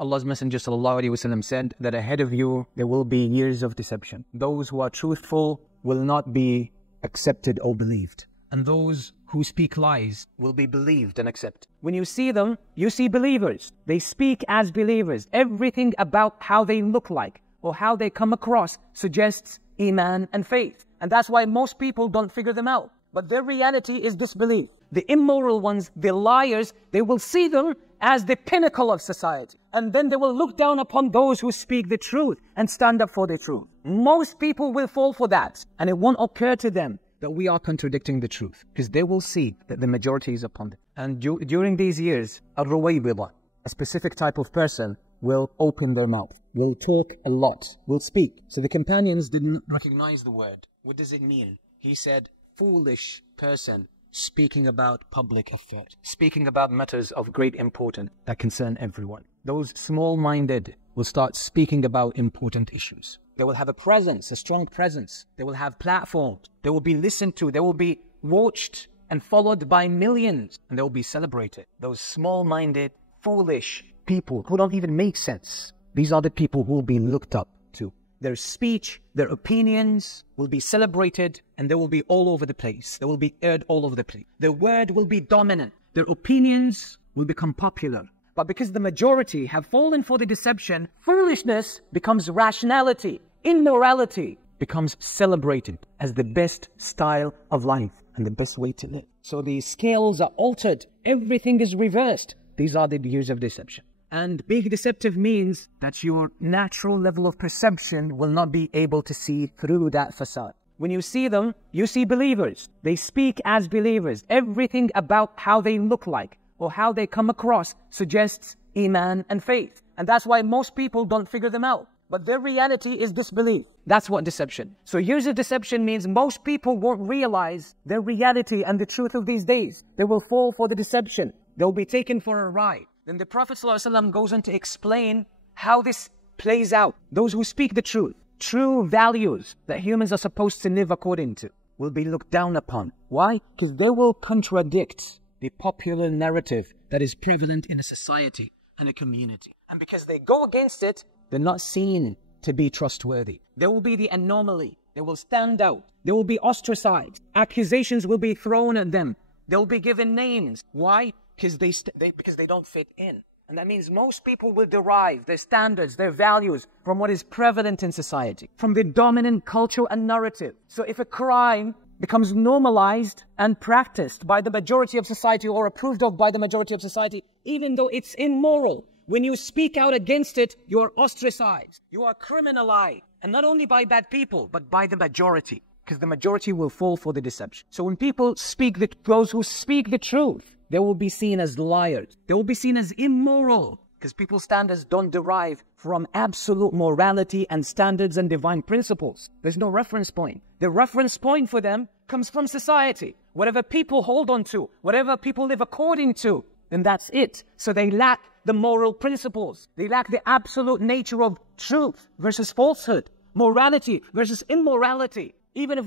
Allah's Messenger ﷺ said that ahead of you there will be years of deception. Those who are truthful will not be accepted or believed, and those who speak lies will be believed and accepted. When you see them, you see believers. They speak as believers. Everything about how they look like or how they come across suggests Iman and faith. And that's why most people don't figure them out. But their reality is disbelief. The immoral ones, the liars, they will see them as the pinnacle of society. And then they will look down upon those who speak the truth and stand up for the truth. Most people will fall for that. And it won't occur to them that we are contradicting the truth, because they will see that the majority is upon it. And during these years, a specific type of person, will open their mouth, will talk a lot, will speak. So the companions didn't recognize the word. What does it mean? He said, foolish person speaking about public affairs, speaking about matters of great importance that concern everyone. Those small-minded will start speaking about important issues. They will have a presence, a strong presence. They will have platforms. They will be listened to. They will be watched and followed by millions, and they will be celebrated. Those small-minded, foolish people who don't even make sense. These are the people who will be looked up to. Their speech, their opinions will be celebrated, and they will be all over the place. They will be aired all over the place. Their word will be dominant. Their opinions will become popular. But because the majority have fallen for the deception, foolishness becomes rationality. Immorality becomes celebrated as the best style of life and the best way to live. So the scales are altered. Everything is reversed. These are the years of deception. And being deceptive means that your natural level of perception will not be able to see through that facade. When you see them, you see believers. They speak as believers. Everything about how they look like or how they come across suggests Iman and faith. And that's why most people don't figure them out. But their reality is disbelief. That's what deception. So years of deception means most people won't realize their reality and the truth of these days. They will fall for the deception. They'll be taken for a ride. Then the Prophet ﷺ goes on to explain how this plays out. Those who speak the truth, true values that humans are supposed to live according to, will be looked down upon. Why? Because they will contradict the popular narrative that is prevalent in a society and a community. And because they go against it, they're not seen to be trustworthy. They will be the anomaly. They will stand out. They will be ostracized. Accusations will be thrown at them. They'll be given names. Why? Because they don't fit in. And that means most people will derive their standards, their values from what is prevalent in society, from the dominant culture and narrative. So if a crime becomes normalized and practiced by the majority of society or approved of by the majority of society, even though it's immoral, when you speak out against it, you are ostracized. You are criminalized. And not only by bad people, but by the majority. Because the majority will fall for the deception. So when people speak, those who speak the truth, they will be seen as liars. They will be seen as immoral. Because people's standards don't derive from absolute morality and standards and divine principles. There's no reference point. The reference point for them comes from society. Whatever people hold on to, whatever people live according to, then that's it. So they lack the moral principles. They lack the absolute nature of truth versus falsehood, morality versus immorality. Even if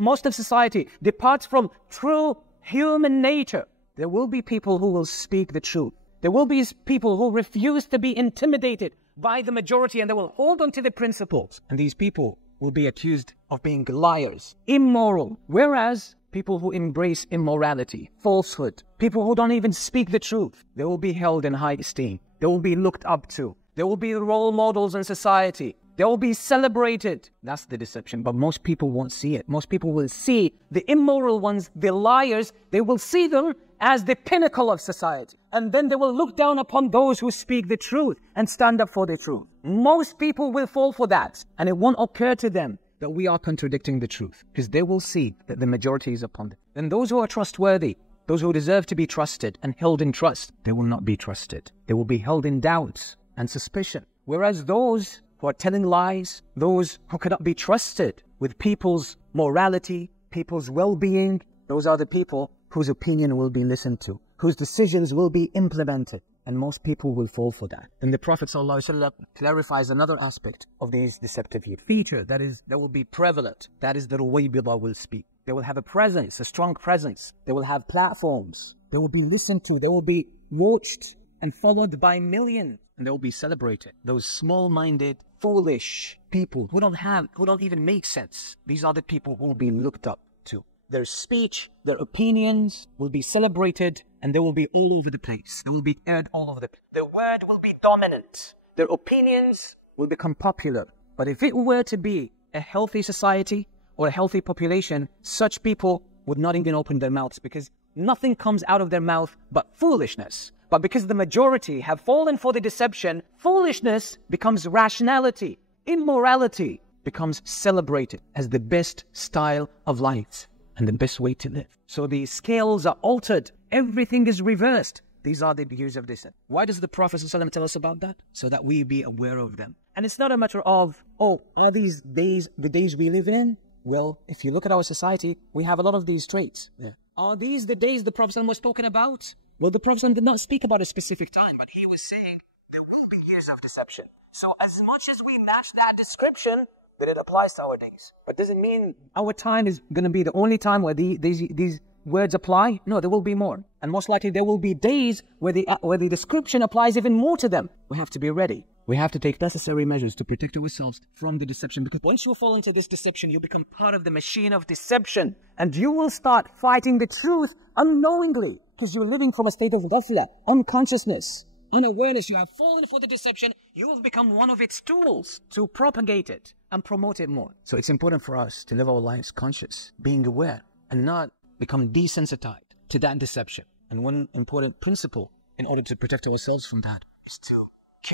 most of society departs from true human nature, there will be people who will speak the truth. There will be people who refuse to be intimidated by the majority, and they will hold on to the principles. And these people will be accused of being liars, immoral. Whereas people who embrace immorality, falsehood, people who don't even speak the truth, they will be held in high esteem. They will be looked up to. They will be role models in society. They will be celebrated. That's the deception. But most people won't see it. Most people will see the immoral ones, the liars. They will see them as the pinnacle of society. And then they will look down upon those who speak the truth and stand up for the truth. Most people will fall for that. And it won't occur to them that we are contradicting the truth. Because they will see that the majority is upon them. And those who are trustworthy, those who deserve to be trusted and held in trust, they will not be trusted. They will be held in doubt and suspicion. Whereas those who are telling lies, those who cannot be trusted with people's morality, people's well-being, those are the people whose opinion will be listened to, whose decisions will be implemented. And most people will fall for that. And the Prophet ﷺ clarifies another aspect of these deceptive feature that will be prevalent. That is the Ruwaybidah will speak. They will have a presence, a strong presence. They will have platforms. They will be listened to. They will be watched and followed by millions. and they will be celebrated. Those small-minded, foolish people who don't even make sense. These are the people who will be looked up to. Their speech, their opinions will be celebrated, and they will be all over the place. They will be aired all over the place. Their word will be dominant. Their opinions will become popular. But if it were to be a healthy society or a healthy population, such people would not even open their mouths, because nothing comes out of their mouth but foolishness. But because the majority have fallen for the deception, foolishness becomes rationality. Immorality becomes celebrated as the best style of life and the best way to live. So the scales are altered. Everything is reversed. These are the years of deception. Why does the Prophet ﷺ tell us about that? So that we be aware of them. And it's not a matter of, oh, are these days the days we live in? Well, if you look at our society, we have a lot of these traits. Yeah. Are these the days the Prophet ﷺ was talking about? Well, the Prophet ﷺ did not speak about a specific time, but he was saying there will be years of deception. So as much as we match that description, then it applies to our days. But does it mean our time is going to be the only time where these words apply? No, there will be more. And most likely there will be days where the description applies even more to them. We have to be ready. We have to take necessary measures to protect ourselves from the deception. Because once you fall into this deception, you become part of the machine of deception. And you will start fighting the truth unknowingly. Because you're living from a state of ghafla, unconsciousness, unawareness. You have fallen for the deception. You have become one of its tools to propagate it and promote it more. So it's important for us to live our lives conscious, being aware, and not become desensitized to that deception. And one important principle in order to protect ourselves from that is to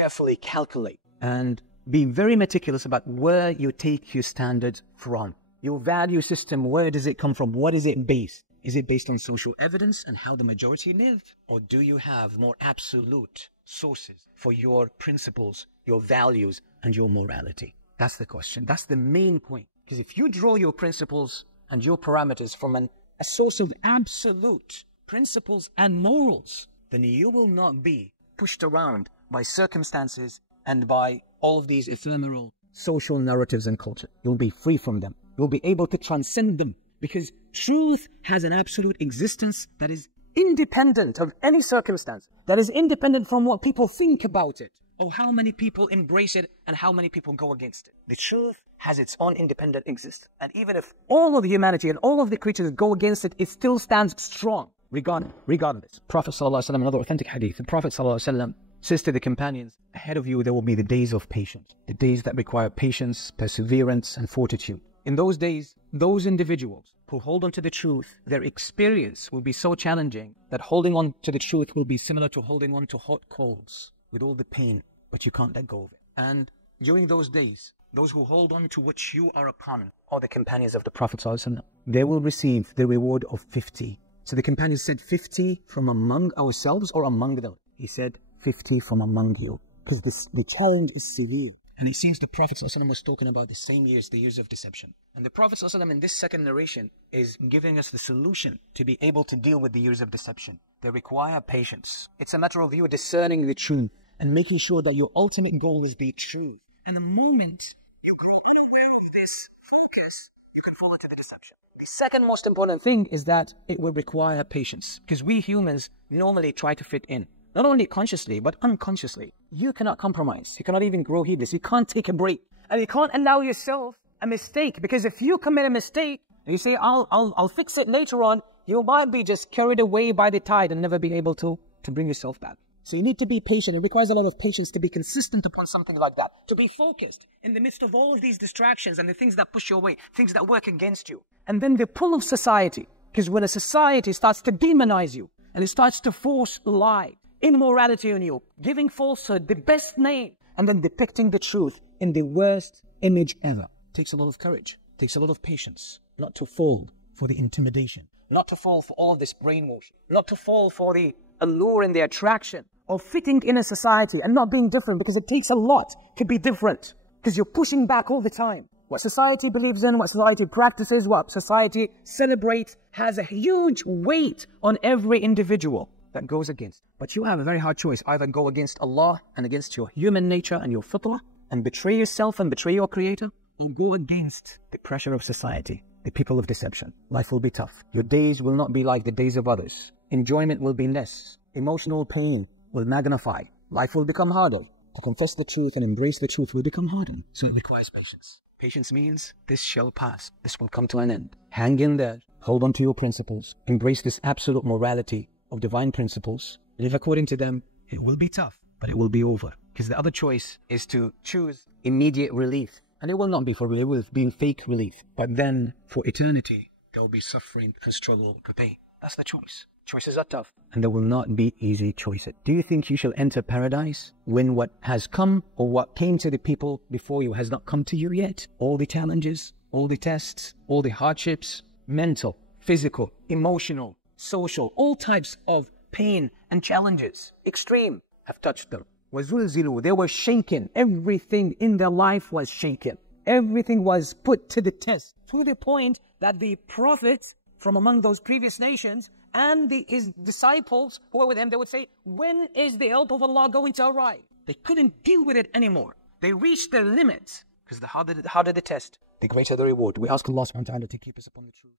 carefully calculate and be very meticulous about where you take your standards from. Your value system, where does it come from? What is it based? Is it based on social evidence and how the majority lived? Or do you have more absolute sources for your principles, your values, and your morality? That's the question. That's the main point. Because if you draw your principles and your parameters from a source of absolute principles and morals, then you will not be pushed around by circumstances and by all of these ephemeral social narratives and culture. You'll be free from them. You'll be able to transcend them, because truth has an absolute existence that is independent of any circumstance, that is independent from what people think about it, or how many people embrace it and how many people go against it. The truth has its own independent existence. And even if all of humanity and all of the creatures go against it, it still stands strong, regardless. Prophet ﷺ, another authentic hadith, the Prophet ﷺ says to the companions, ahead of you there will be the days of patience, the days that require patience, perseverance, and fortitude. In those days, those individuals who hold on to the truth, their experience will be so challenging that holding on to the truth will be similar to holding on to hot coals with all the pain, but you can't let go of it. And during those days, those who hold on to what you are upon are the companions of the Prophet ﷺ. They will receive the reward of 50. So the companions said 50 from among ourselves or among them? He said 50 from among you, because the challenge is severe. And it seems the Prophet ﷺ was talking about the same years, the years of deception. And the Prophet ﷺ in this second narration is giving us the solution to be able to deal with the years of deception. They require patience. It's a matter of you discerning the truth and making sure that your ultimate goal is the truth. And the moment you grow unaware of this focus, you can fall into the deception. The second most important thing is that it will require patience, because we humans normally try to fit in. Not only consciously, but unconsciously. You cannot compromise. You cannot even grow heedless. You can't take a break. And you can't allow yourself a mistake. Because if you commit a mistake, and you say, I'll fix it later on, you might be just carried away by the tide and never be able to bring yourself back. So you need to be patient. It requires a lot of patience to be consistent upon something like that. To be focused in the midst of all of these distractions and the things that push you away, things that work against you. And then the pull of society. Because when a society starts to demonize you, and it starts to force lie, immorality on you, giving falsehood the best name, and then depicting the truth in the worst image ever. It takes a lot of courage, it takes a lot of patience, not to fall for the intimidation, not to fall for all of this brainwash, not to fall for the allure and the attraction of fitting in a society and not being different, because it takes a lot to be different, because you're pushing back all the time. What society believes in, what society practices, what society celebrates has a huge weight on every individual that goes against. But you have a very hard choice. Either go against Allah and against your human nature and your fitrah and betray yourself and betray your creator, or go against the pressure of society, the people of deception. Life will be tough. Your days will not be like the days of others. Enjoyment will be less. Emotional pain will magnify. life will become harder. To confess the truth and embrace the truth will become harder. So it requires patience. Patience means this shall pass. This will come to an end. Hang in there. Hold on to your principles. Embrace this absolute morality of divine principles. Live according to them. It will be tough, but it will be over. Because the other choice is to choose immediate relief. And it will not be for relief, it will be fake relief. But then for eternity, there will be suffering and struggle and pain. That's the choice. Choices are tough. And there will not be easy choices. Do you think you shall enter paradise when what has come or what came to the people before you has not come to you yet? All the challenges, all the tests, all the hardships, mental, physical, emotional, social, all types of pain and challenges, extreme, have touched them. وَزُلْزِلُوا, they were shaken. Everything in their life was shaken. Everything was put to the test, to the point that the prophets from among those previous nations and his disciples who were with him, they would say, when is the help of Allah going to arrive? They couldn't deal with it anymore. They reached their limits. Because the harder the test, the greater the reward. We ask Allah subhanahu wa ta'ala to keep us upon the truth.